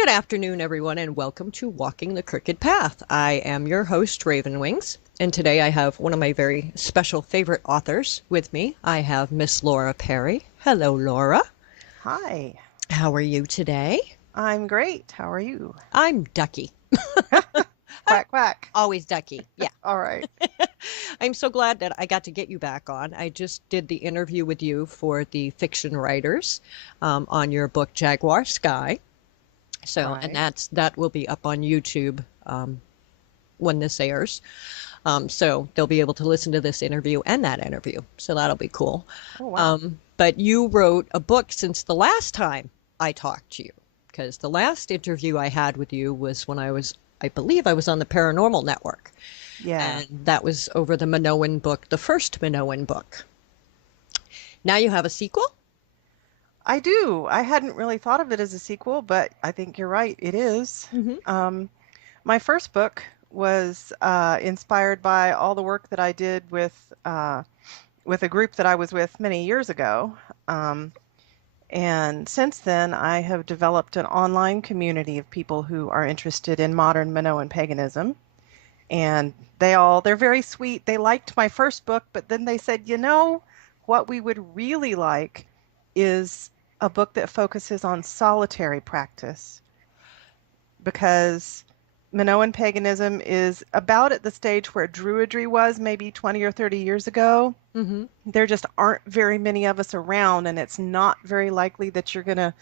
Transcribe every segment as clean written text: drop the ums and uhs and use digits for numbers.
Good afternoon, everyone, and welcome to Walking the Crooked Path. I am your host, Ravenwings, and today I have one of my very special favorite authors with me. I have Miss Laura Perry. Hello, Laura. Hi, How are you today? I'm great. How are you? I'm Ducky. I'm Quack, quack. always Ducky. Yeah. All right. I'm so glad that I got to get you back on. I just did the interview with you for the fiction writers on your book, Jaguar Sky. So, and Right. that will be up on YouTube when this airs. So they'll be able to listen to this interview and that interview. So that'll be cool. Oh, wow. But you wrote a book since the last time I talked to you, because the last interview I had with you was when I believe I was on the Paranormal Network. Yeah, And that was over the Minoan book, the first Minoan book. Now you have a sequel? I do. I hadn't really thought of it as a sequel, but I think you're right. It is. Mm-hmm. Um, my first book was inspired by all the work that I did with a group that I was with many years ago. Um, and since then, I have developed an online community of people who are interested in modern Minoan paganism. And they're very sweet. They liked my first book, but then they said, what we would really like is a book that focuses on solitary practice, because Minoan paganism is about at the stage where Druidry was maybe 20 or 30 years ago. Mm-hmm. There just aren't very many of us around, and it's not very likely that you're going to,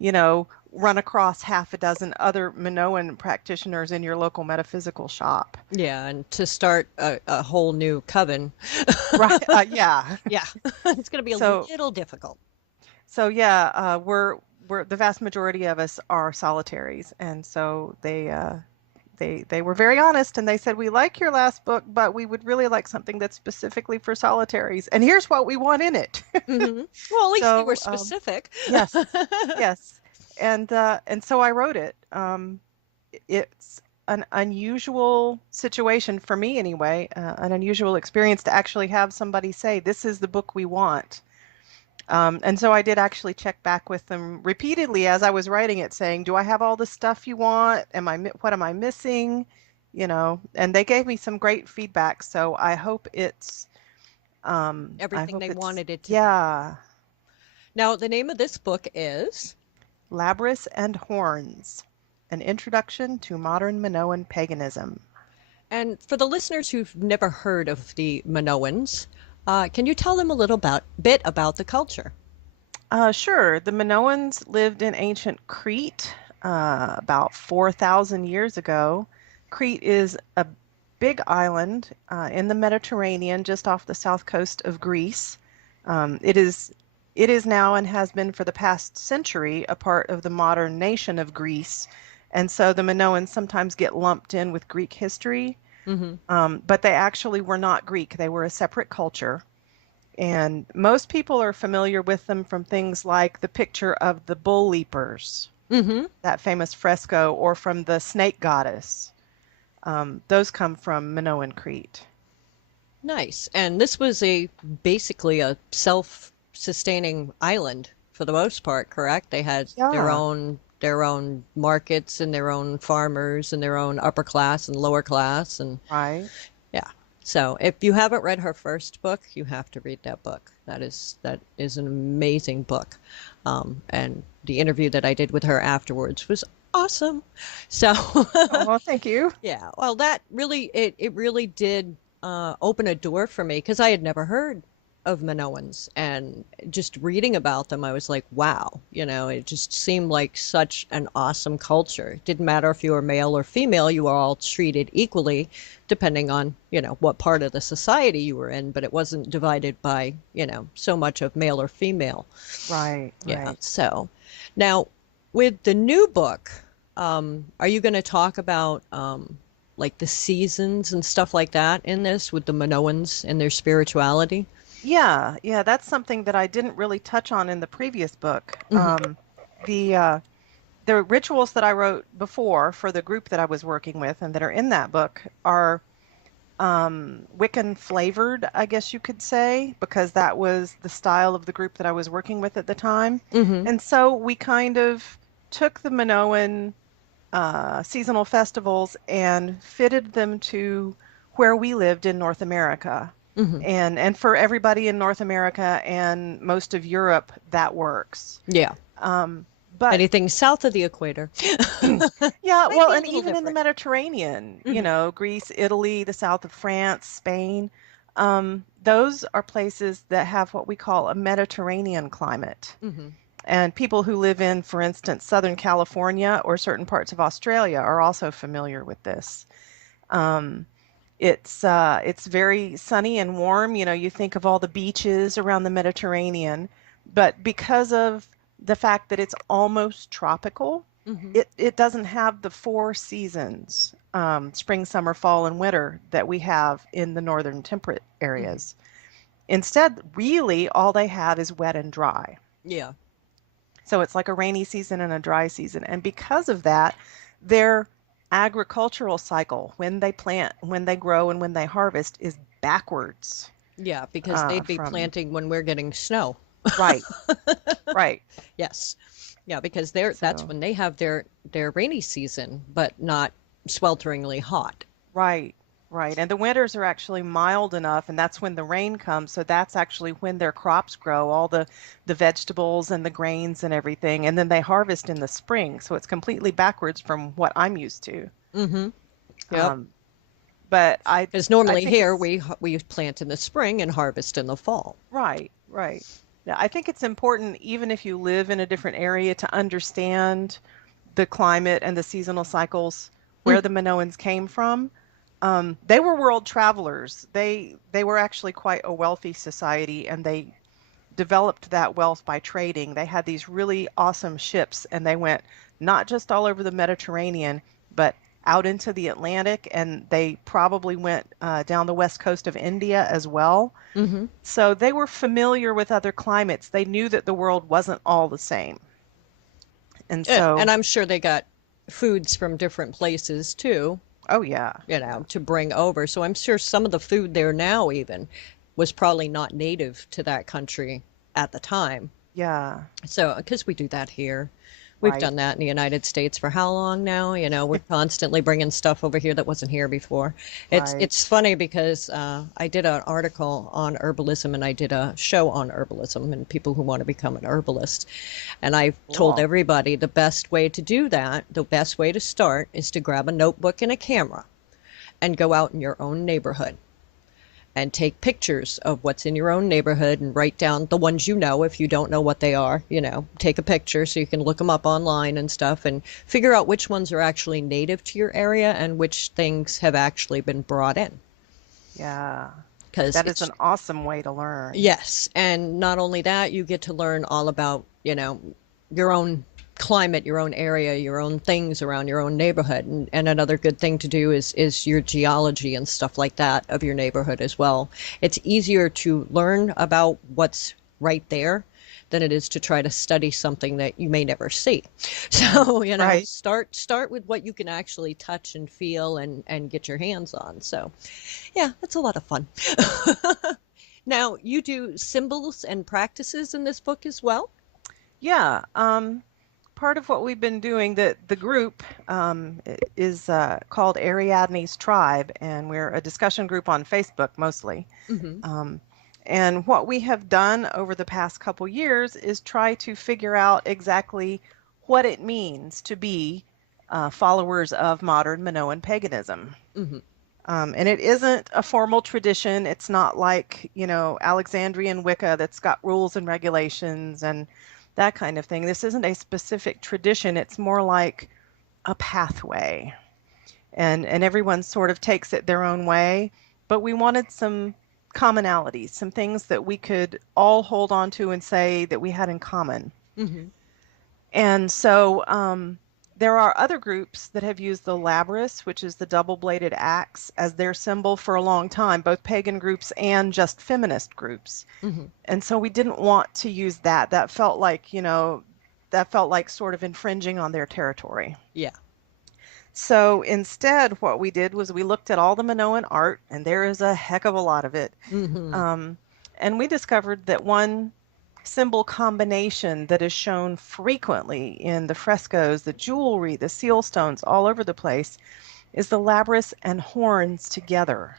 you know, run across half a dozen other Minoan practitioners in your local metaphysical shop. Yeah, and to start a whole new coven, Right. Yeah. yeah, it's going to be a So, little difficult. so yeah, we're the vast majority of us are solitaries, and so they were very honest, and they said, we like your last book, but we would really like something that's specifically for solitaries, and here's what we want in it. Mm-hmm. Well, at least they were So, specific. yes, yes, and so I wrote it. It's an unusual situation for me anyway, an unusual experience to actually have somebody say, this is the book we want. And so I did actually check back with them repeatedly as I was writing it, saying, do I have all the stuff you want? What am I missing? And they gave me some great feedback. So I Everything hope they it's, wanted it to be. yeah, Now, the name of this book is, Labrys and Horns, An Introduction to Modern Minoan Paganism. and for the listeners who've never heard of the Minoans, can you tell them a bit about the culture? Sure. The Minoans lived in ancient Crete about 4,000 years ago. Crete is a big island in the Mediterranean just off the south coast of Greece. It is now and has been for the past century a part of the modern nation of Greece. And so the Minoans sometimes get lumped in with Greek history, Mm-hmm. but they actually were not Greek. They were a separate culture. And most people are familiar with them from things like the picture of the bull leapers, Mm-hmm. that famous fresco, or from the snake goddess. Those come from Minoan Crete. Nice. And this was basically a self-sustaining island for the most part, correct? They had Yeah, their own markets and their own farmers and their own upper class and lower class and right. yeah. So if you haven't read her first book, you have to read that book. That is an amazing book. And the interview that I did with her afterwards was awesome. So Oh, well, thank you. yeah, well, that really it really did open a door for me because I had never heard of Minoans, and just reading about them, I was like, wow, it just seemed like such an awesome culture. It didn't matter if you were male or female, you were all treated equally, depending on, what part of the society you were in, but it wasn't divided by, so much of male or female. Right, Yeah. right. So now with the new book, are you going to talk about like the seasons and stuff like that in this with the Minoans and their spirituality? Yeah, yeah, that's something that I didn't really touch on in the previous book. Hmm. The uh, the rituals that I wrote before for the group that I was working with and that are in that book are Wiccan flavored, I guess you could say, because that was the style of the group that I was working with at the time. Hmm. And so we kind of took the Minoan. seasonal festivals and fitted them to where we lived in North America. Hmm. And for everybody in North America and most of Europe, that works. Yeah. Um, but Anything south of the equator yeah, might well, be a and little even in the different. Mediterranean, Hmm. Greece, Italy, the south of France, Spain, those are places that have what we call a Mediterranean climate. Hmm. And people who live in, for instance, Southern California or certain parts of Australia are also familiar with this. Um, it's very sunny and warm. You think of all the beaches around the Mediterranean, but because of the fact that it's almost tropical, Hmm. it doesn't have the four seasons, spring, summer, fall, and winter that we have in the northern temperate Hmm. areas. Instead, really, all they have is wet and dry. Yeah. So it's like a rainy season and a dry season. And because of that, their agricultural cycle, when they plant, when they grow, and when they harvest, is backwards Yeah, because they'd be from planting when we're getting snow. right, right. Yes. Yeah, because that's So, when they have their rainy season, but not swelteringly hot. right, right. And the winters are actually mild enough, and that's when the rain comes. So that's actually when their crops grow, all the vegetables and the grains and everything. And then they harvest in the spring. So it's completely backwards from what I'm used to. Hmm. Yep. Um, but Because I normally think here it's we plant in the spring and harvest in the fall. right, right. Yeah, I think it's important, even if you live in a different area, to understand the climate and the seasonal cycles where the Minoans came from. They were world travelers. They were actually quite a wealthy society, and they developed that wealth by trading. They had these really awesome ships, and they went not just all over the Mediterranean, but out into the Atlantic, and they probably went down the west coast of India as well. Mm-hmm. So they were familiar with other climates. They knew that the world wasn't all the same. And And so, I'm sure they got foods from different places too, oh yeah, you yeah, know, to bring over. So I'm sure some of the food there now even was probably not native to that country at the time. yeah, So, because we do that here. We've right, done that in the United States for how long now? You know, we're constantly bringing stuff over here that wasn't here before. right. It's funny because I did an article on herbalism and I did a show on herbalism and people who want to become an herbalist. And I told Cool. everybody the best way to do that, the best way to start is to grab a notebook and a camera and go out in your own neighborhood and take pictures of what's in your own neighborhood and write down the ones you know if you don't know what they are, you know, take a picture so you can look them up online and stuff and figure out which ones are actually native to your area and which things have actually been brought in Yeah. because That is it's an awesome way to learn. yes, and not only that, you get to learn all about, you know, your own climate, your own area, your own things around your own neighborhood. And another good thing to do is your geology and stuff like that of your neighborhood as well. It's easier to learn about what's right there than it is to try to study something that you may never see. Right, So, you know, right. start with what you can actually touch and feel and get your hands on. So, yeah, that's a lot of fun. Now, you do symbols and practices in this book as well? Yeah. Part of what we've been doing, the group is called Ariadne's Tribe, and we're a discussion group on Facebook mostly. Hmm. Um, and what we have done over the past couple years is try to figure out exactly what it means to be followers of modern Minoan paganism. Hmm. And it isn't a formal tradition. It's not like, Alexandrian Wicca that's got rules and regulations and that kind of thing. This isn't a specific tradition. It's more like a pathway. And everyone sort of takes it their own way. But we wanted some commonalities, some things that we could all hold on to and say that we had in common. Hmm. And so there are other groups that have used the labrys, which is the double-bladed axe, as their symbol for a long time, both pagan groups and just feminist groups. Hmm. And so we didn't want to use that. That felt like sort of infringing on their territory. Yeah. So instead, what we did was we looked at all the Minoan art, and there is a heck of a lot of it. Hmm. Um, and we discovered that one symbol combination that is shown frequently in the frescoes, the jewelry, the seal stones all over the place is the labrys and horns together.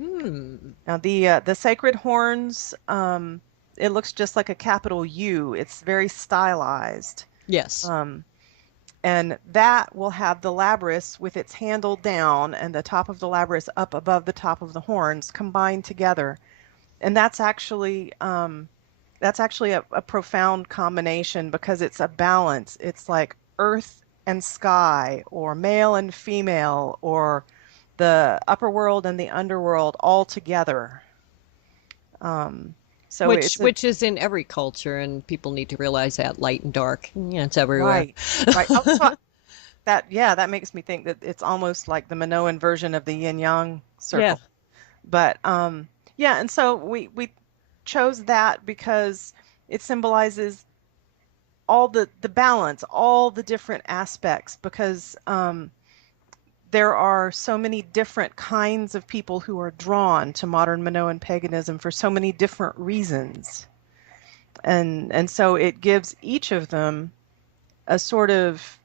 Hmm. Now the sacred horns, it looks just like a capital U. It's very stylized. Yes. Um, and that will have the labrys with its handle down and the top of the labrys up above the top of the horns combined together. And that's actually a profound combination because it's a balance. It's like earth and sky, or male and female, or the upper world and the underworld all together. Um, so Which it's a which is in every culture, and people need to realize that light and dark. Yeah, it's everywhere. right, right. Oh, so that yeah, that makes me think that it's almost like the Minoan version of the yin yang Yeah. circle. But yeah, and so we chose that because it symbolizes all the balance, all the different aspects, because there are so many different kinds of people who are drawn to modern Minoan paganism for so many different reasons. And so it gives each of them a sort of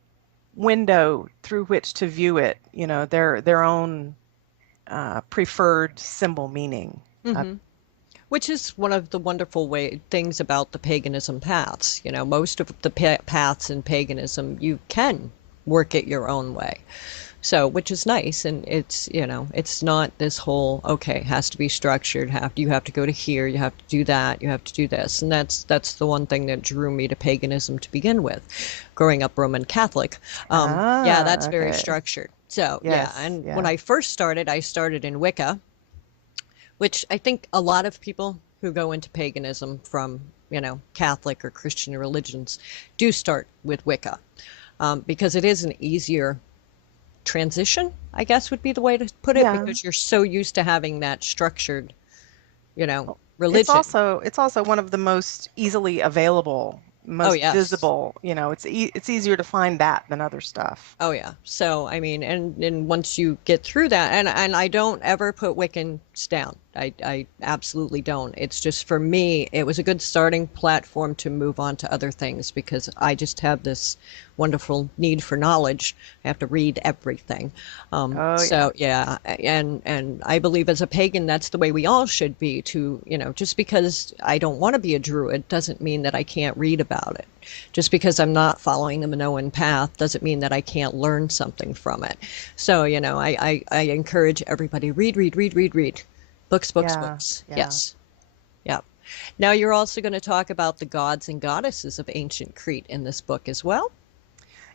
window through which to view it, their own preferred symbol meaning. Hmm. Which is one of the wonderful things about the paganism paths. Most of the paths in paganism, you can work it your own way. So, which is nice, and it's not this whole, okay, it has to be structured, you have to go to here, you have to do that, you have to do this. And that's the one thing that drew me to paganism to begin with. Growing up Roman Catholic, yeah, that's very Okay. structured. So, yeah, Yes, and when yeah. I first started, I started in Wicca, which I think a lot of people who go into paganism from, Catholic or Christian religions do start with Wicca, because it is an easier transition, I guess would be the way to put it, Yeah. because you're so used to having that structured, It's religion. also it's also one of the most easily available, Oh, most yes. visible, it's easier to find that than other stuff. Oh yeah. So I mean, and once you get through that, and I don't ever put Wiccans down. I absolutely don't. It's just, for me, it was a good starting platform to move on to other things, because I just have this wonderful need for knowledge. I have to read everything. Oh yeah. So yeah, and I believe as a pagan, that's the way we all should be. To just because I don't want to be a druid doesn't mean that I can't read about it. Just because I'm not following the Minoan path doesn't mean that I can't learn something from it. So, I encourage everybody, read, read, read, read, read. Books, books, Yeah. books. Yeah. Yes. Yeah. Now you're also going to talk about the gods and goddesses of ancient Crete in this book as well.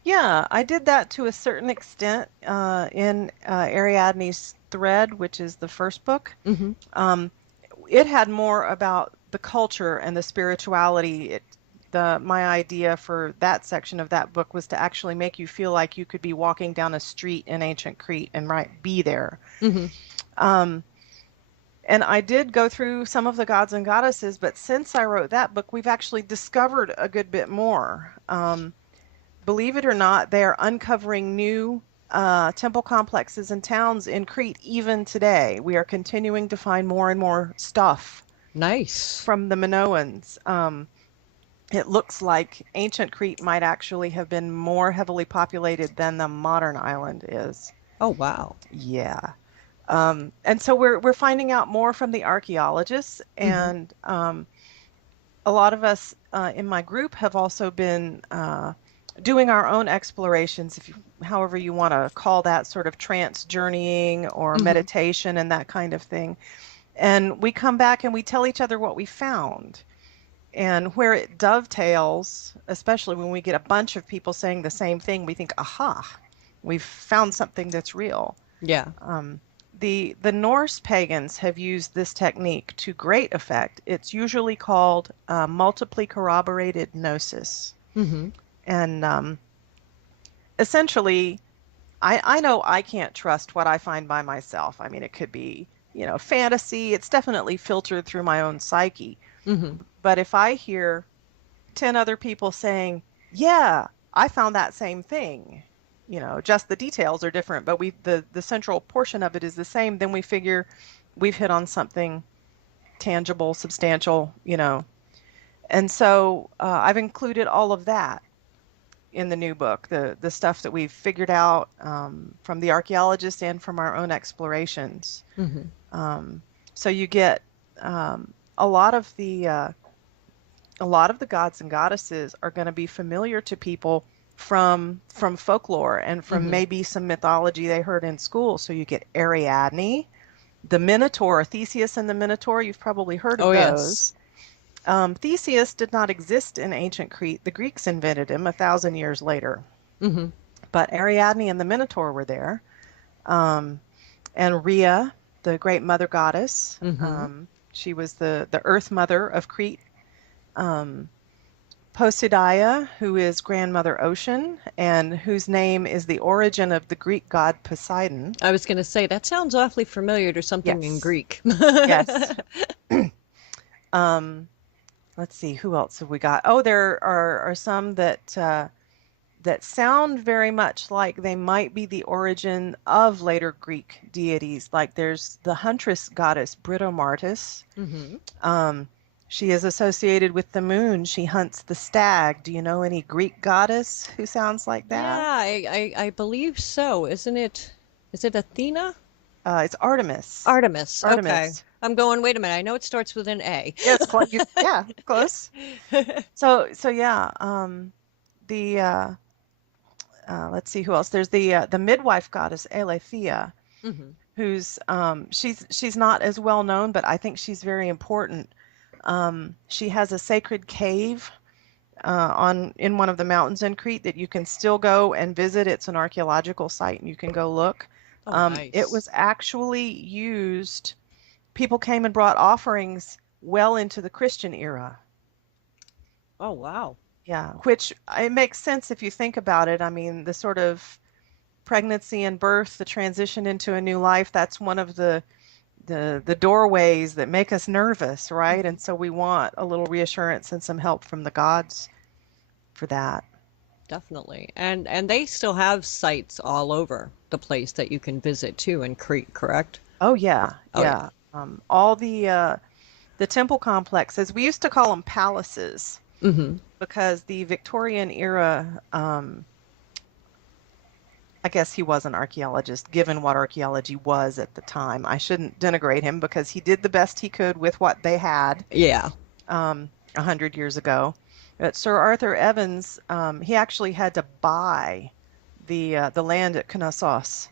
Yeah, I did that to a certain extent in Ariadne's Thread, which is the first book. Hmm. Um, it had more about the culture and the spirituality. My idea for that section of that book was to actually make you feel like you could be walking down a street in ancient Crete and be there. Hmm. Um, and I did go through some of the gods and goddesses, but since I wrote that book, we've actually discovered a good bit more. Believe it or not, they are uncovering new temple complexes and towns in Crete even today. We are continuing to find more and more stuff Nice. from the Minoans. It looks like ancient Crete might actually have been more heavily populated than the modern island is. Oh, wow. Yeah. And so we're finding out more from the archaeologists, Hmm. and a lot of us in my group have also been doing our own explorations, however you want to call that, sort of trance journeying or Hmm. meditation and that kind of thing. And we come back and we tell each other what we found. And where it dovetails, especially when we get a bunch of people saying the same thing, we think, aha, we've found something that's real. Yeah. Um, the Norse pagans have used this technique to great effect. It's usually called multiply corroborated gnosis. Hmm. And essentially, I know I can't trust what I find by myself. I mean, it could be, fantasy. It's definitely filtered through my own psyche. Hmm. But if I hear 10 other people saying, yeah, I found that same thing, just the details are different, but the central portion of it is the same, then we figure we've hit on something tangible, substantial. And so I've included all of that in the new book, the stuff that we've figured out from the archaeologists and from our own explorations. Hmm. Um, so you get um, a lot of the gods and goddesses are going to be familiar to people from folklore and from Hmm. maybe some mythology they heard in school. So you get Ariadne, the Minotaur, Theseus and the Minotaur. You've probably heard of Oh, yes. those. Theseus did not exist in ancient Crete. The Greeks invented him 1,000 years later. Hmm. But Ariadne and the Minotaur were there. Um, and Rhea, the great mother goddess, Hmm. she was the earth mother of Crete. Um, Poseidaia, who is grandmother ocean, and whose name is the origin of the Greek god Poseidon. I was going to say, that sounds awfully familiar to something in Yes, Greek. yes. Um, let's see, who else have we got? Oh, there are some that sound very much like they might be the origin of later Greek deities. Like there's the huntress goddess Britomartis. Hmm. Um, she is associated with the moon. She hunts the stag. Do you know any Greek goddess who sounds like that? Yeah, I believe so. Isn't it? Is it Athena? It's Artemis. Artemis. Okay. Artemis. I'm going, wait a minute. I know it starts with an A. Yeah, it's close. Yeah, close. So yeah. The let's see who else. There's the midwife goddess Aletheia, Hmm. who's she's not as well known, but I think she's very important. She has a sacred cave on in one of the mountains in Crete that you can still go and visit. It's an archaeological site, and you can go look. Oh, It nice. was actually used. People came and brought offerings well into the Christian era. Oh, wow. Yeah, which it makes sense if you think about it. I mean, the sort of pregnancy and birth, the transition into a new life, that's one of the doorways that make us nervous, right? Mhm. And so we want a little reassurance and some help from the gods for that. Definitely. And they still have sites all over the place that you can visit too in Crete, correct? Oh yeah, Oh, yeah. yeah. All the temple complexes, we used to call them palaces Hmm. because the Victorian era, I guess he was an archaeologist, given what archaeology was at the time. I shouldn't denigrate him because he did the best he could with what they had Yeah. 100 years ago. But Sir Arthur Evans, he actually had to buy the land at Knossos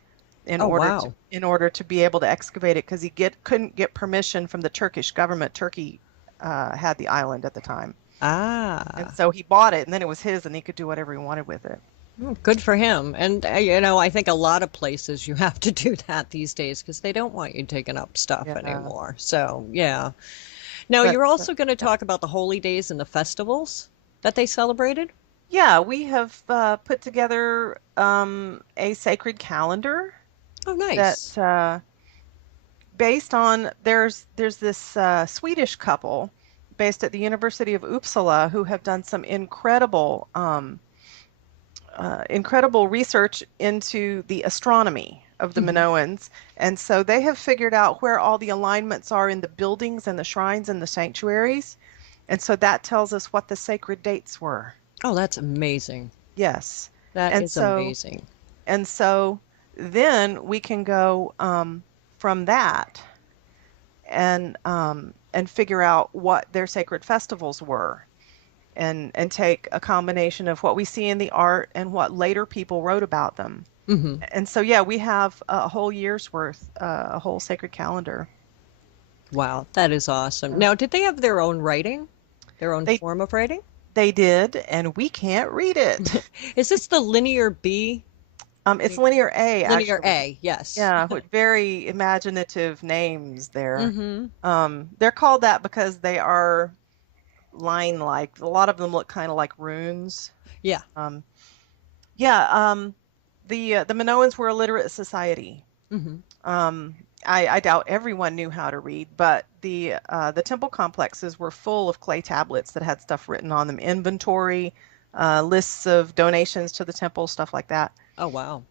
Oh, wow. in order to be able to excavate it because couldn't get permission from the Turkish government. Turkey had the island at the time, and Ah. so he bought it, and then it was his, and he could do whatever he wanted with it. Good for him. And, I think a lot of places you have to do that these days because they don't want you taking up stuff Yeah, anymore. So, yeah. Now, but you're also going to yeah. talk about the holy days and the festivals that they celebrated? Yeah, we have put together a sacred calendar Oh, that nice. based on there's this Swedish couple based at the University of Uppsala who have done some incredible research into the astronomy of the Hmm. Minoans, and so they have figured out where all the alignments are in the buildings and the shrines and the sanctuaries, and so that tells us what the sacred dates were. Oh, that's amazing. Yes, That and is so amazing. and so then we can go from that and figure out what their sacred festivals were and take a combination of what we see in the art and what later people wrote about them. Hmm. And so yeah, we have a whole year's worth, a whole sacred calendar. Wow, that is awesome. Yeah. Now, did they have their own writing? Their own They form of writing? they did, and we can't read it. Is this the linear B? It's linear A Linear actually. A, yes. Yeah, with very imaginative names there. Hmm. They're called that because they are line-like. A lot of them look kind of like runes. Yeah. Um, yeah, the Minoans were a literate society. Hmm. Um, I doubt everyone knew how to read, but the temple complexes were full of clay tablets that had stuff written on them, inventory, lists of donations to the temple, stuff like that. Oh, wow.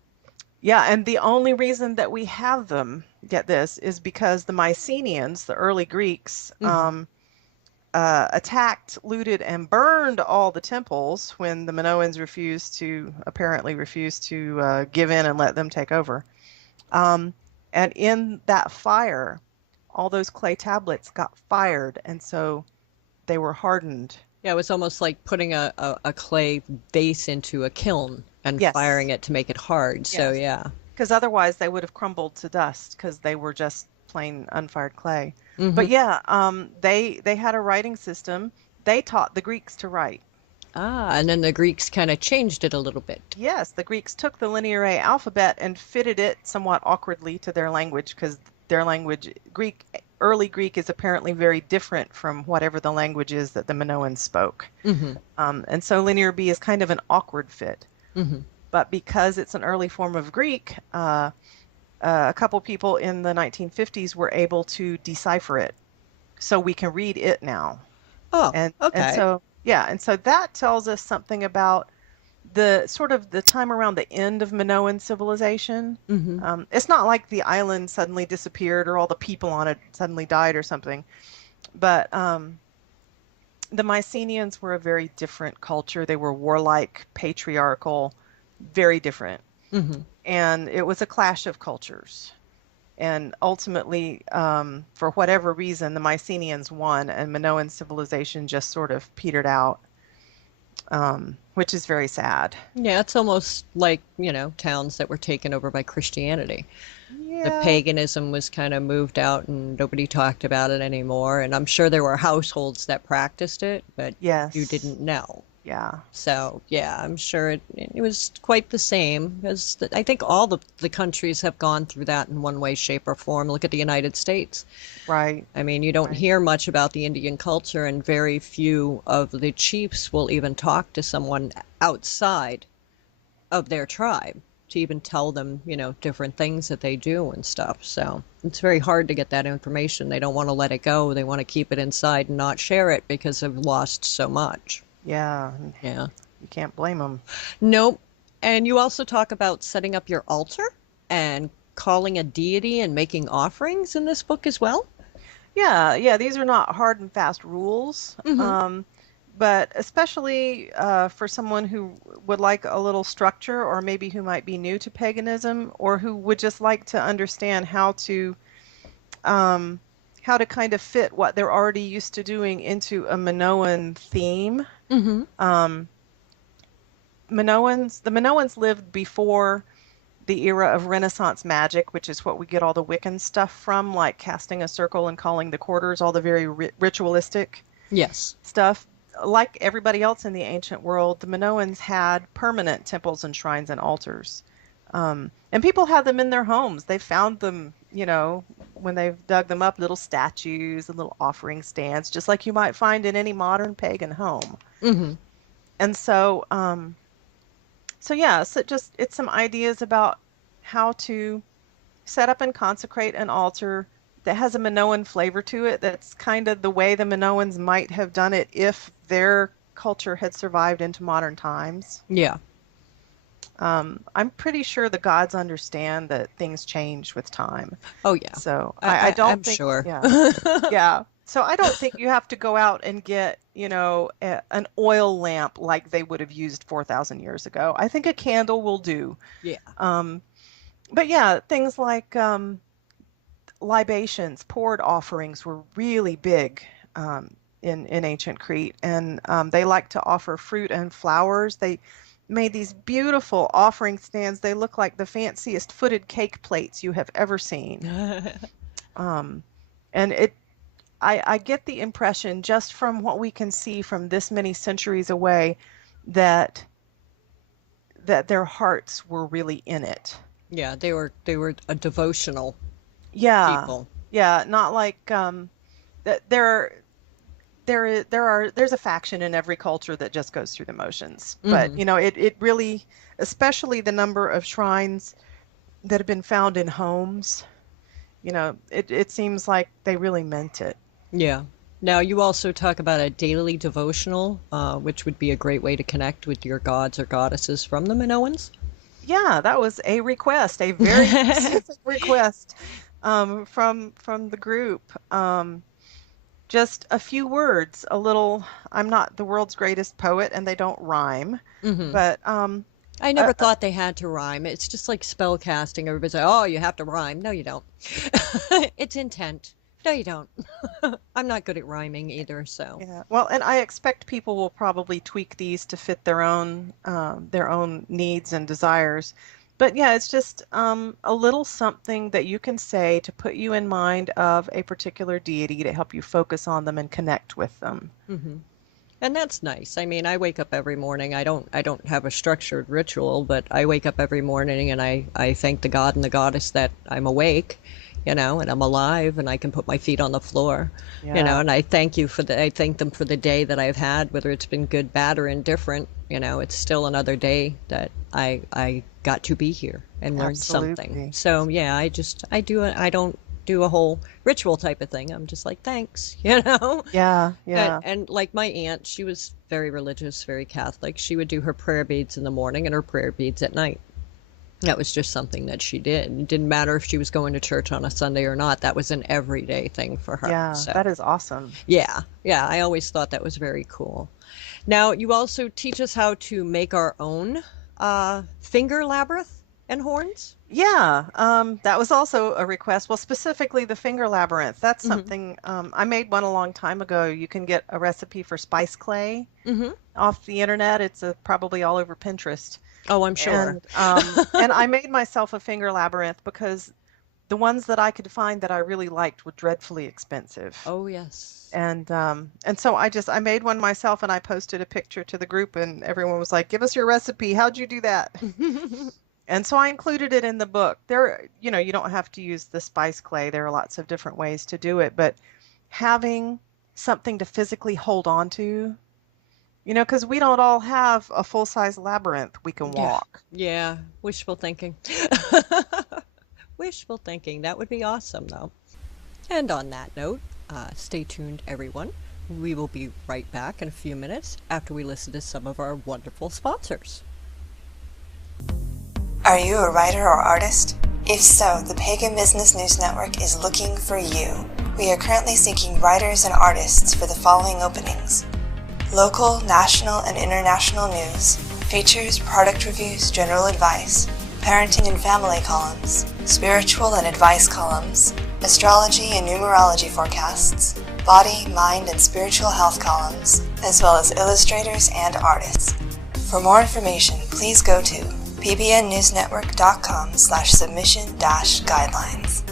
Yeah, and the only reason that we have them, get this, is because the Mycenaeans, the early Greeks, Hmm. attacked, looted, and burned all the temples when the Minoans apparently refused to give in and let them take over. Um, and in that fire, all those clay tablets got fired, and so they were hardened. Yeah, it was almost like putting a clay vase into a kiln and firing Yes, it to make it hard. So yes, yeah. because otherwise they would have crumbled to dust because they were just plain unfired clay. Hmm. But yeah, they had a writing system. They taught the Greeks to write. Ah, and then the Greeks kind of changed it a little bit. Yes, the Greeks took the Linear A alphabet and fitted it somewhat awkwardly to their language because their language, early Greek is apparently very different from whatever the language is that the Minoans spoke. Hmm. And so Linear B is kind of an awkward fit. Hmm. But because it's an early form of Greek, a couple people in the 1950s were able to decipher it. So we can read it now. Oh, And okay. so yeah, and so that tells us something about the sort of the time around the end of Minoan civilization. Hmm. It's not like the island suddenly disappeared or all the people on it suddenly died or something, but the Mycenaeans were a very different culture. They were warlike, patriarchal, very different. Hmm. And it was a clash of cultures. And ultimately, for whatever reason, the Mycenaeans won, and Minoan civilization just sort of petered out, which is very sad. Yeah, it's almost like, towns that were taken over by Christianity. The Yeah. paganism was kind of moved out and nobody talked about it anymore. And I'm sure there were households that practiced it, but you Yes. didn't know. Yeah. So, yeah, I'm sure it was quite the same as I think all the countries have gone through that in one way, shape, or form. Look at the United States. Right. I mean, you don't Right. hear much about the Indian culture, and very few of the chiefs will even talk to someone outside of their tribe to even tell them, different things that they do and stuff. So it's very hard to get that information. They don't want to let it go. They want to keep it inside and not share it because they've lost so much. Yeah. Yeah. You can't blame them. Nope. And you also talk about setting up your altar and calling a deity and making offerings in this book as well. Yeah. Yeah. These are not hard and fast rules. Mm-hmm. But especially for someone who would like a little structure, or maybe who might be new to paganism, or who would just like to understand um, how to kind of fit what they're already used to doing into a Minoan theme. Mm-hmm. Um, the Minoans lived before the era of Renaissance magic, which is what we get all the Wiccan stuff from, like casting a circle and calling the quarters, all the very ritualistic Yes. stuff. Like everybody else in the ancient world, the Minoans had permanent temples and shrines and altars. And people had them in their homes. They found them, when they've dug them up, little statues and little offering stands, just like you might find in any modern pagan home. Mm-hmm. And so yeah, so it's some ideas about how to set up and consecrate an altar that has a Minoan flavor to it. That's kind of the way the Minoans might have done it if their culture had survived into modern times. Yeah. I'm pretty sure the gods understand that things change with time. Oh, yeah. So I I don't I'm think, sure. yeah, yeah. So I don't think you have to go out and get, an oil lamp like they would have used 4,000 years ago. I think a candle will do. Yeah. Um, but yeah, things like libations, poured offerings were really big in ancient Crete, and they like to offer fruit and flowers. They made these beautiful offering stands. They look like the fanciest footed cake plates you have ever seen. Um, and I get the impression just from what we can see from this many centuries away that their hearts were really in it. Yeah, they were a devotional Yeah, people. yeah, not like that there's a faction in every culture that just goes through the motions. But Hmm. it really, especially the number of shrines that have been found in homes, it seems like they really meant it. Yeah. Now, you also talk about a daily devotional, which would be a great way to connect with your gods or goddesses from the Minoans. Yeah, that was a request, a very specific request from the group. just a few words, a little. I'm not the world's greatest poet, and they don't rhyme, Hmm. but I uh, never thought they had to rhyme. It's just like spell casting. Everybody's like, oh, you have to rhyme. No, you don't. It's intent. No, you don't. I'm not good at rhyming either, so. yeah. Well, and I expect people will probably tweak these to fit their own needs and desires. But yeah, it's just a little something that you can say to put you in mind of a particular deity to help you focus on them and connect with them. Hmm. And that's nice. I mean, I wake up every morning. I don't have a structured ritual, but I wake up every morning and I thank the God and the goddess that I'm awake, and I'm alive and I can put my feet on the floor, Yeah, and I thank them for the day that I've had, whether it's been good, bad, or indifferent. It's still another day that I got to be here and learn something. absolutely. So yeah, I don't do a whole ritual type of thing. I'm just like, thanks, Yeah, And, yeah. and like my aunt, she was very religious, very Catholic. She would do her prayer beads in the morning and her prayer beads at night. That was just something that she did. It didn't matter if she was going to church on a Sunday or not. That was an everyday thing for her. Yeah, So, that is awesome. yeah, yeah, I always thought that was very cool. Now, you also teach us how to make our own finger labyrinth and horns. Yeah, that was also a request. Well, specifically the finger labyrinth. That's Hmm. something I made one a long time ago. You can get a recipe for spice clay Hmm. off the internet. It's probably all over Pinterest. Oh, I'm sure. And I made myself a finger labyrinth because the ones that I could find that I really liked were dreadfully expensive. Oh, yes. And so I made one myself and I posted a picture to the group and everyone was like, "Give us your recipe. How'd you do that?" And so I included it in the book. You don't have to use the spice clay. There are lots of different ways to do it, but having something to physically hold on to, because we don't all have a full-size labyrinth we can Yeah. walk. Yeah. Wishful thinking. Wishful thinking. That would be awesome, though. And on that note, stay tuned, everyone. We will be right back in a few minutes after we listen to some of our wonderful sponsors. Are you a writer or artist? If so, the Pagan Business News Network is looking for you. We are currently seeking writers and artists for the following openings: local, national, and international news, features, product reviews, general advice, parenting and family columns, spiritual and advice columns, astrology and numerology forecasts, body, mind, and spiritual health columns, as well as illustrators and artists. For more information, please go to pbnnewsnetwork.com/submission-guidelines.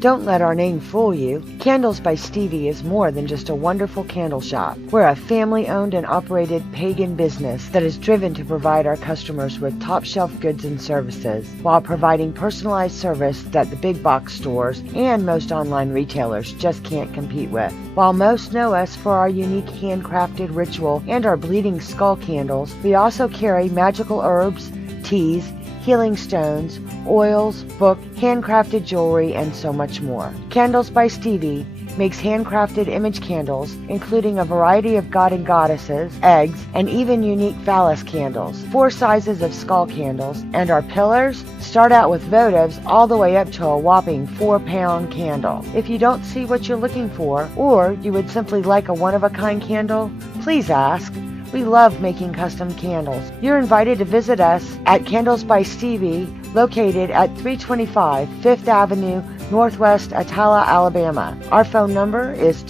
Don't let our name fool you. Candles by Stevie is more than just a wonderful candle shop. We're a family-owned and operated pagan business that is driven to provide our customers with top-shelf goods and services while providing personalized service that the big box stores and most online retailers just can't compete with. While most know us for our unique handcrafted ritual and our bleeding skull candles, we also carry magical herbs, teas, healing stones, oils, book, handcrafted jewelry, and so much more. Candles by Stevie makes handcrafted image candles, including a variety of god and goddesses, eggs, and even unique phallus candles, 4 sizes of skull candles, and our pillars start out with votives all the way up to a whopping 4-pound candle. If you don't see what you're looking for, or you would simply like a one-of-a-kind candle, please ask. We love making custom candles. You're invited to visit us at Candles by Stevie, located at 325 Fifth Avenue, Northwest Atala, Alabama. Our phone number is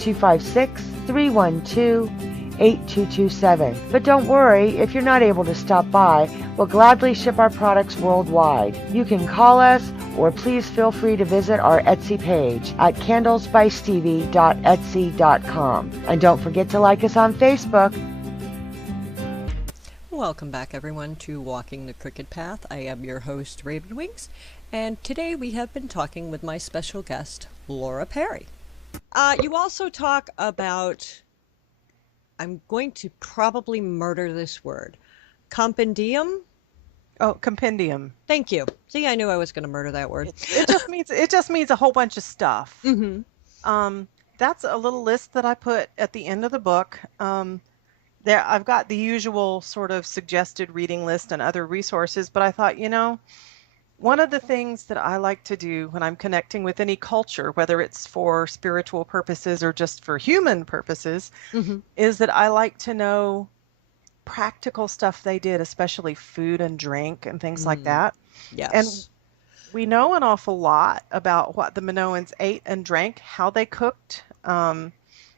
256-312-8227. But don't worry, if you're not able to stop by, we'll gladly ship our products worldwide. You can call us, or please feel free to visit our Etsy page at candlesbystevie.etsy.com. And don't forget to like us on Facebook. Welcome back, everyone, to Walking the Crooked Path. I am your host, Ravenwings, and today we have been talking with my special guest, Laura Perry. You also talk about, I'm going to probably murder this word, compendium? Oh, compendium. Thank you. See, I knew I was going to murder that word. It just means a whole bunch of stuff. Mm-hmm. That's a little list that I put at the end of the book. I've got the usual sort of suggested reading list and other resources, but I thought, One of the things that I like to do when I'm connecting with any culture, whether it's for spiritual purposes or just for human purposes, Hmm. is that I like to know practical stuff they did, especially food and drink and things like Mm, that. And yes. we know an awful lot about what the Minoans ate and drank, how they cooked,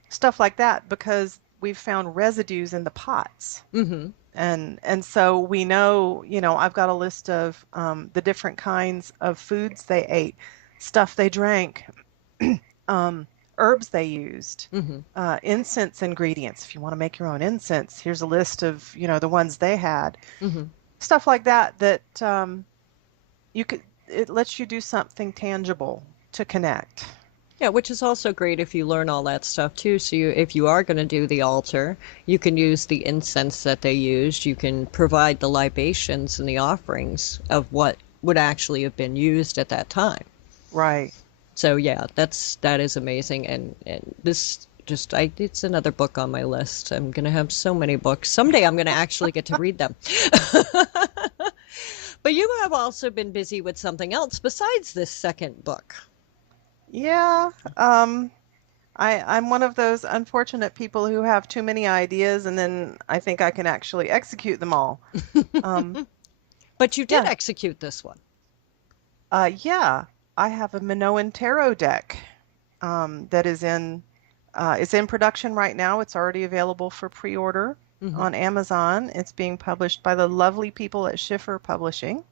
stuff like that, because we've found residues in the pots. Hmm. And so we know, I've got a list of the different kinds of foods they ate, stuff they drank, um, herbs they used, Hmm. incense ingredients. If you want to make your own incense, here's a list of, the ones they had. Hmm. Stuff like that you could it lets you do something tangible to connect. Yeah, which is also great if you learn all that stuff too. So if you are going to do the altar, you can use the incense that they used. You can provide the libations and the offerings of what would actually have been used at that time. Right. So yeah, that is amazing. And this just I it's another book on my list. I'm gonna have so many books. Someday I'm gonna actually get to read them. But you have also been busy with something else besides this second book. Yeah. I'm one of those unfortunate people who have too many ideas and then I think I can actually execute them all. Um, But you did yeah. execute this one. Yeah. I have a Minoan tarot deck that it's in production right now. It's already available for pre-order Hmm. on Amazon. It's being published by the lovely people at Schiffer Publishing.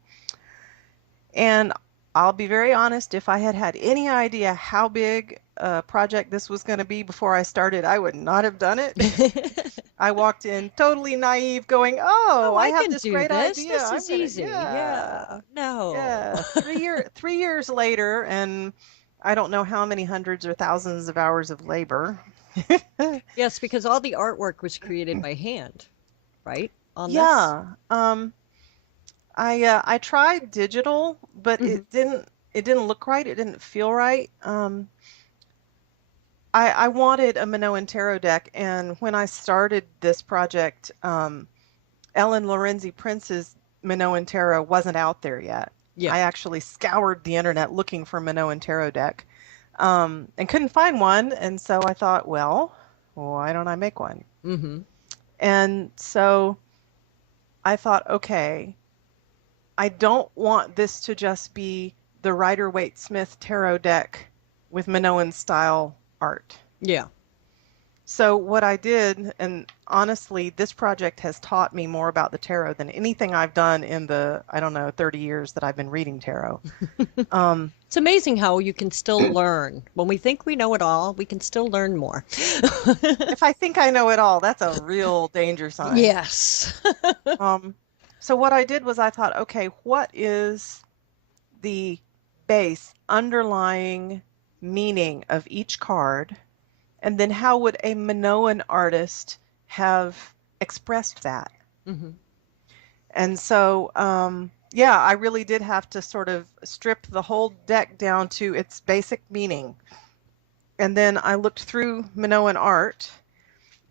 And I'll be very honest, if I had had any idea how big a project this was going to be before I started, I would not have done it. I walked in totally naive, going, "Oh, Oh, I I have can this do great this. idea. This I'm is gonna, easy. yeah, Yeah. No. yeah." 3 years later, and I don't know how many hundreds or thousands of hours of labor. Yes, because all the artwork was created by hand, right? On this? Yeah, I tried digital, but Hmm. it didn't look right. It didn't feel right. I wanted a Minoan tarot deck, and when I started this project, Ellen Lorenzi Prince's Minoan tarot wasn't out there yet. Yeah. I actually scoured the internet looking for Minoan tarot deck, and couldn't find one. And so I thought, well, why don't I make one? Hmm. And so I thought, okay, I don't want this to just be the Rider-Waite-Smith tarot deck with Minoan style art. Yeah. So what I did, and honestly, this project has taught me more about the tarot than anything I've done in the, I don't know, 30 years that I've been reading tarot. Um, It's amazing how you can still learn. When we think we know it all, we can still learn more. if I think I know it all, that's a real danger sign. Yes. Um, so what I did was I thought, okay, what is the base underlying meaning of each card? And then how would a Minoan artist have expressed that? Hmm. And so, yeah, I really did have to sort of strip the whole deck down to its basic meaning. And then I looked through Minoan art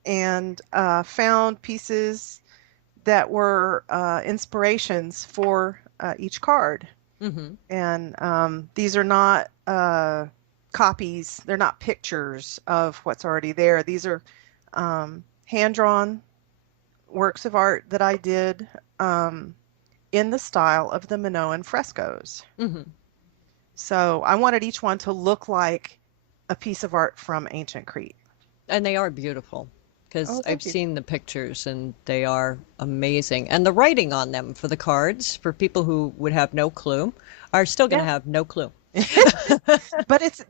and found pieces that were inspirations for each card. Hmm. And these are not copies, they're not pictures of what's already there. These are hand-drawn works of art that I did in the style of the Minoan frescoes. Hmm. So I wanted each one to look like a piece of art from ancient Crete. And they are beautiful because Oh, I've thank you. seen the pictures and they are amazing. And the writing on them for the cards, for people who would have no clue, are still going to Yeah. have no clue. But it's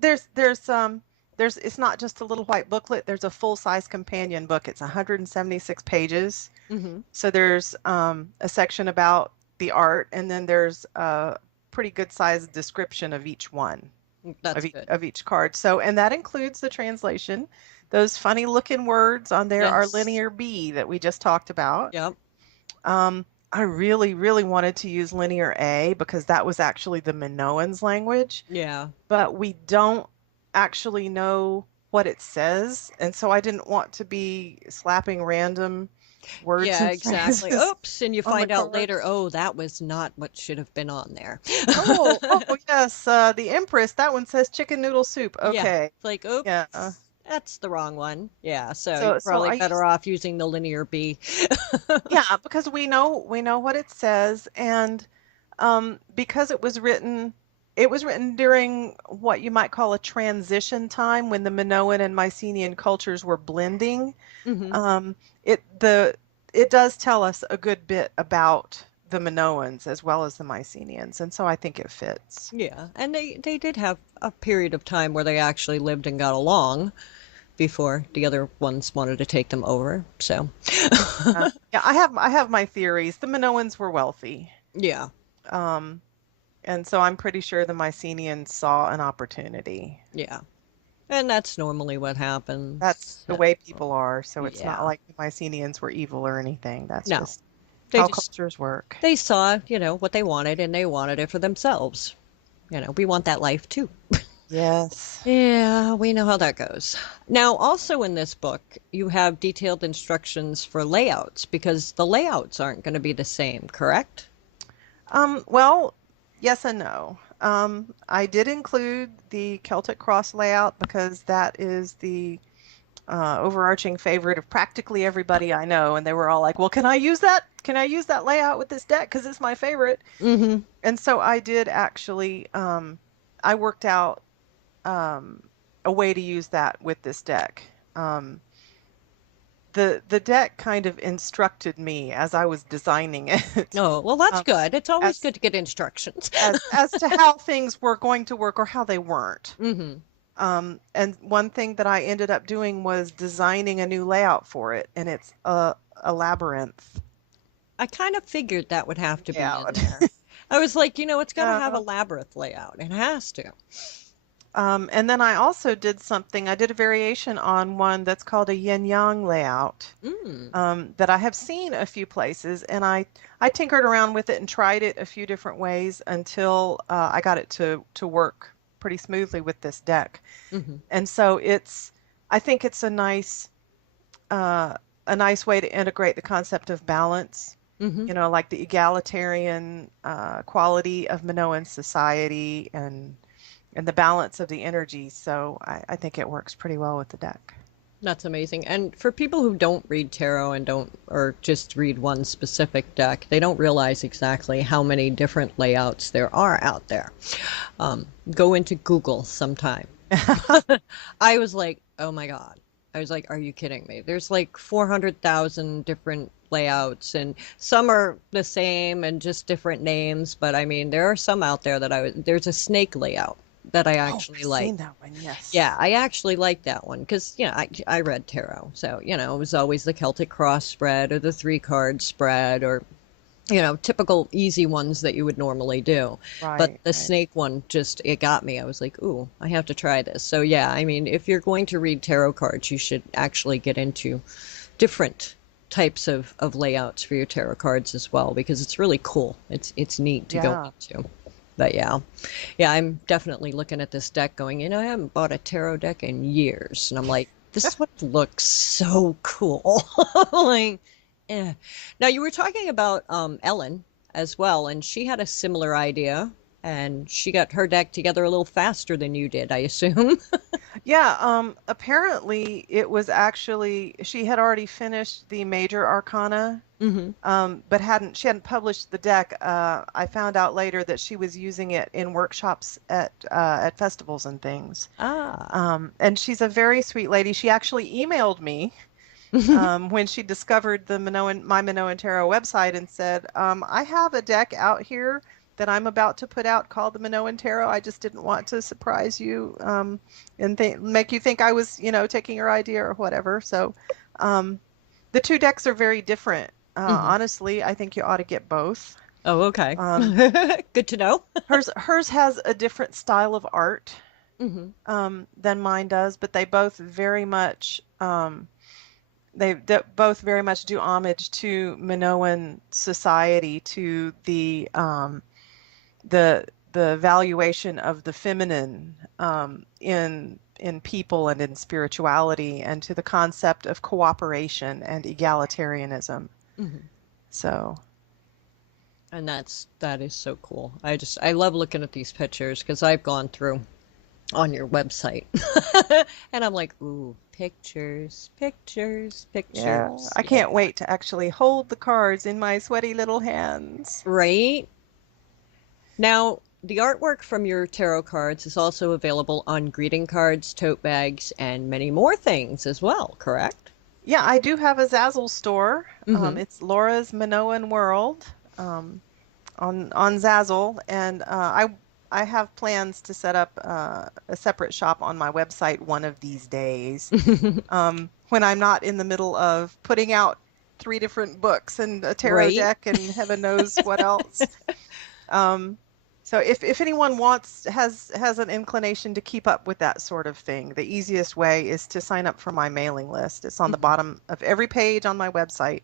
not just a little white booklet. There's a full-size companion book. It's 176 pages. Hmm. So there's a section about the art, and then there's a pretty good sized description of each one That's good. of each card. So, and that includes the translation. Those funny looking words on there are Yes. linear B that we just talked about. Yep. I really, really wanted to use linear A because that was actually the Minoans' language, Yeah. but we don't actually know what it says, and so I didn't want to be slapping random words Yeah, and exactly. phrases Oops, and you on the find out later, cards. oh, that was not what should have been on there. Oh, yes, the Empress. That one says chicken noodle soup. Yeah, Okay, it's like, yeah. oops, that's the wrong one. Yeah, so you're So probably I better use off using the linear B. yeah, because we know what it says, and because it was written during what you might call a transition time when the Minoan and Mycenaean cultures were blending. Hmm. Um, it does tell us a good bit about the Minoans as well as the Mycenaeans, and so I think it fits. Yeah, and they did have a period of time where they actually lived and got along before the other ones wanted to take them over. So, Yeah, I have my theories. The Minoans were wealthy, yeah, um, and so I'm pretty sure the Mycenaeans saw an opportunity. yeah. And that's normally what That's happens. the way people are, so it's not Yeah. like the Mycenaeans were evil or anything. That's No, just they how just cultures work. they saw, what they wanted and they wanted it for themselves. We want that life too. Yes. Yeah, we know how that goes. Now, also in this book, you have detailed instructions for layouts because the layouts aren't going to be the same, correct? Well, yes and no. I did include the Celtic cross layout because that is the overarching favorite of practically everybody I know, and they were all like, "Well, can I use that? Can I use that layout with this deck? Because it's my favorite." Mm-hmm. And so I did actually. I worked out a way to use that with this deck. Um, the deck kind of instructed me as I was designing it, Oh, well, that's um, good. It's always as good to get instructions. as to how things were going to work or how they weren't. Mm-hmm. And one thing that I ended up doing was designing a new layout for it, and it's a labyrinth I kind of figured that would have to be in layout. there. I was like, it's got to have a Yeah. labyrinth layout. It has to. And then I also did something. I did a variation on one that's called a yin yang layout, Mm. that I have seen a few places, and I tinkered around with it and tried it a few different ways until I got it to work pretty smoothly with this deck. Mm-hmm. And so I think it's uh, a nice way to integrate the concept of balance. Mm-hmm. Like the egalitarian quality of Minoan society and the balance of the energies. So I think it works pretty well with the deck. That's amazing. And for people who don't read tarot and don't, or just read one specific deck, they don't realize exactly how many different layouts there are out there. Go into Google sometime. I was like, oh my God. I was like, are you kidding me? There's like 400,000 different layouts, and some are the same and just different names. But I mean, there are some out there there's a snake layout that I Oh, actually I've like. seen that one. Yes. Yeah, I actually like that one because, I read tarot. So, it was always the Celtic cross spread or the three card spread or, typical easy ones that you would normally do. But Right, the right. snake one it got me. I was like, ooh, I have to try this. So, yeah, I mean, if you're going to read tarot cards, you should actually get into different types of layouts for your tarot cards as well because it's really cool. It's neat to go Yeah. into. But yeah, I'm definitely looking at this deck going, I haven't bought a tarot deck in years. And I'm like, this one looks so cool. Like, eh. Now you were talking about Ellen as well, and she had a similar idea, and she got her deck together a little faster than you did, I assume. Yeah, apparently it was actually she had already finished the major arcana, Hmm. but she hadn't published the deck. I found out later that she was using it in workshops at festivals and things. Ah. And she's a very sweet lady. She actually emailed me when she discovered the my Minoan Tarot website and said, I have a deck out here that I'm about to put out called the Minoan Tarot. I just didn't want to surprise you and make you think I was, taking your idea or whatever. So the two decks are very different. Hmm. Honestly, I think you ought to get both. Oh, okay. Um, Good to know. hers has a different style of art Hmm. than mine does, but they both very much they both very much do homage to Minoan society, to the valuation of the feminine in in people and in spirituality and to the concept of cooperation and egalitarianism. Mhm. So, And that is so cool. I love looking at these pictures because I've gone through on your website. And I'm like, ooh, pictures, pictures, yeah, pictures. I Yeah. can't wait to actually hold the cards in my sweaty little hands. Right? Now, the artwork from your tarot cards is also available on greeting cards, tote bags, and many more things as well, correct? Yeah, I do have a Zazzle store. Mm-hmm. It's Laura's Minoan World um, on Zazzle, and I have plans to set up a separate shop on my website one of these days. When I'm not in the middle of putting out 3 different books and a tarot Right? deck and heaven knows what else. Um, so if anyone has an inclination to keep up with that sort of thing, the easiest way is to sign up for my mailing list. It's on the bottom of every page on my website,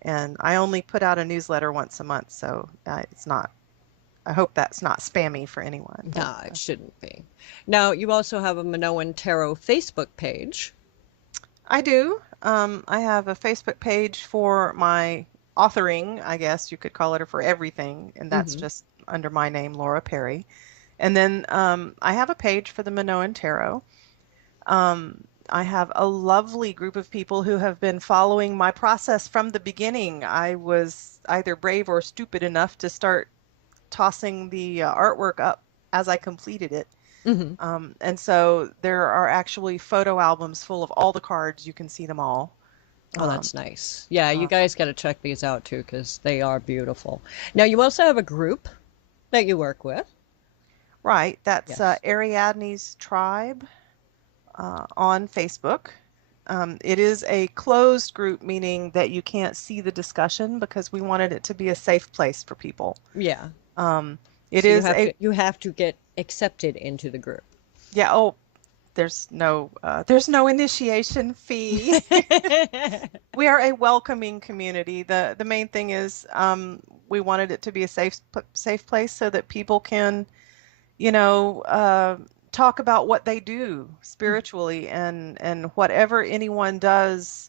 and I only put out a newsletter once a month, so it's not. I hope that's not spammy for anyone. But, Nah, it shouldn't be. Now, you also have a Minoan Tarot Facebook page. I do. I have a Facebook page for my authoring, I guess you could call it, or for everything, and that's Mm-hmm. just under my name, Laura Perry. And then I have a page for the Minoan Tarot. I have a lovely group of people who have been following my process from the beginning. I was either brave or stupid enough to start tossing the artwork up as I completed it. Mm-hmm. And so there are actually photo albums full of all the cards. You can see them all. Oh, Um, that's nice. Yeah, you uh, guys got to check these out too because they are beautiful. Now, you also have a group that you work with. right, that's Yes. Ariadne's Tribe on Facebook. It is a closed group, meaning that you can't see the discussion because we wanted it to be a safe place for people. Yeah. Um, it So is a, you have to get accepted into the group. yeah, oh, there's no initiation fee. We are a welcoming community. The main thing is we wanted it to be a safe place so that people can, talk about what they do spiritually and whatever anyone does,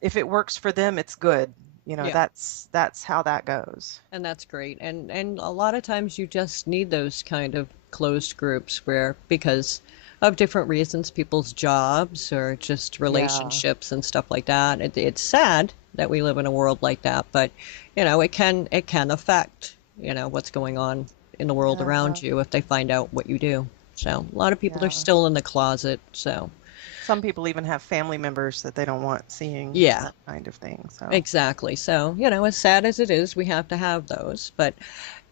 if it works for them, it's good. Yeah. That's how that goes. And that's great. And a lot of times you just need those kind of closed groups where because of different reasons, people's jobs or just Yeah, relationships and stuff like that. It's sad that we live in a world like that, but it can affect, what's going on in the world yeah, around you if they find out what you do. So a lot of people are yeah. still in the closet. So Some people even have family members that they don't want seeing yeah, that kind of thing. So exactly. So, as sad as it is, we have to have those. But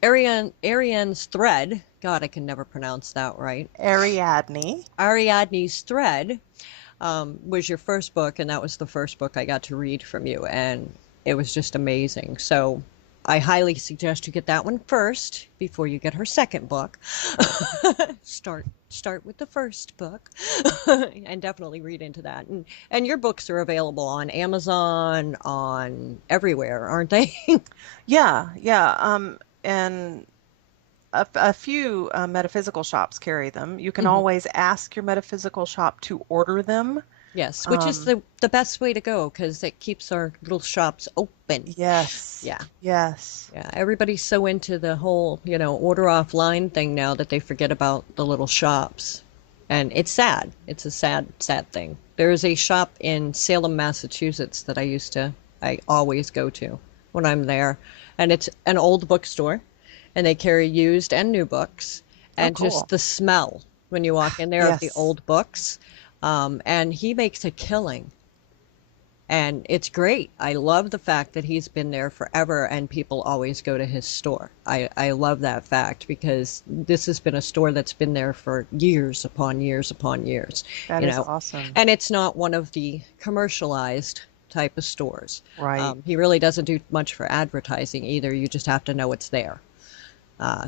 Ariane's Thread, God, I can never pronounce that right. Ariadne. Ariadne's Thread was your first book, and that was the first book I got to read from you, and it was just amazing. So I highly suggest you get that one first before you get her second book. Start with the first book, and definitely read into that. And your books are available on Amazon, on everywhere, aren't they? Yeah, yeah. And a few metaphysical shops carry them. You can Mhm. always ask your metaphysical shop to order them. Yes, which is Um, the best way to go because it keeps our little shops open. yes, Yeah. yes, Yeah, everybody's so into the whole, order offline thing now that they forget about the little shops. And it's sad. It's a sad, sad thing. There is a shop in Salem, Massachusetts that I always go to when I'm there. And it's an old bookstore, and they carry used and new books. Oh, And just cool. the smell when you walk in there of the Yes, old books. And he makes a killing and it's great. I love the fact that he's been there forever and people always go to his store. I love that fact because this has been a store that's been there for years upon years upon years, that you is know, awesome. and it's not one of the commercialized type of stores. Right. He really doesn't do much for advertising either. You just have to know it's there.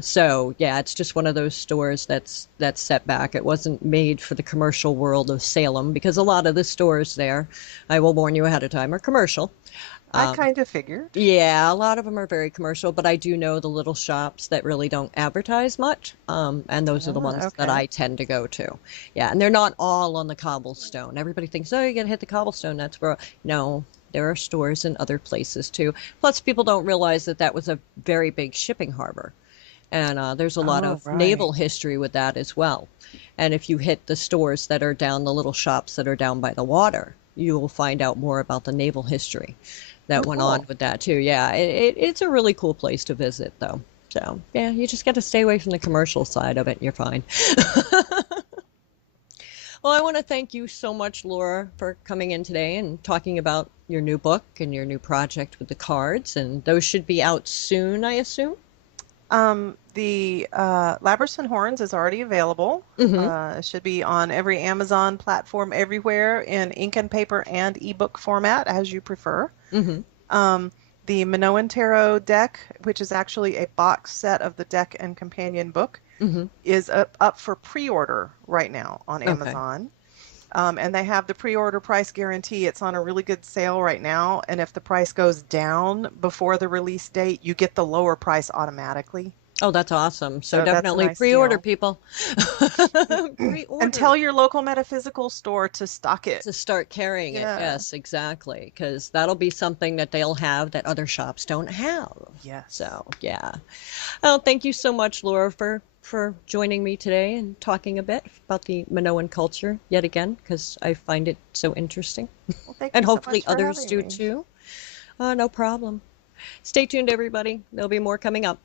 So yeah, it's just one of those stores that's set back. It wasn't made for the commercial world of Salem because a lot of the stores there, I will warn you ahead of time, are commercial. I Um, kind of figured. yeah, a lot of them are very commercial, but I do know the little shops that really don't advertise much, and those are the Oh, ones that okay. I tend to go to. Yeah, and they're not all on the cobblestone. Everybody thinks, oh, you gotta hit the cobblestone. That's where. No, there are stores in other places too. Plus, people don't realize that that was a very big shipping harbor. And there's a lot Oh, of right. naval history with that as well. And if you hit the stores that are down, the little shops that are down by the water, you will find out more about the naval history Oh, that went on cool. with that too. Yeah, it's a really cool place to visit, though. So yeah, you just got to stay away from the commercial side of it, and you're fine. Well, I want to thank you so much, Laura, for coming in today and talking about your new book and your new project with the cards. And those should be out soon, I assume. The Labyrinth Horns is already available. Mm-hmm. It should be on every Amazon platform everywhere in ink and paper and ebook format, as you prefer. Mm-hmm. Um, the Minoan Tarot deck, which is actually a box set of the deck and companion book, Mm-hmm. is up for pre-order right now on Okay. Amazon. And they have the pre-order price guarantee. It's on a really good sale right now, and if the price goes down before the release date, you get the lower price automatically. Oh, that's awesome. So So that's a definitely nice pre-order, deal. people. And Pre-order tell your local metaphysical store to stock it. to start carrying it. Yeah. Yes, exactly. Because that'll be something that they'll have that other shops don't have. Yes. So, yeah. Oh, thank you so much, Laura, for joining me today and talking a bit about the Minoan culture yet again, because I find it so interesting. Well, thank And you so hopefully much for others having do me. too. No problem. Stay tuned, everybody. There'll be more coming up.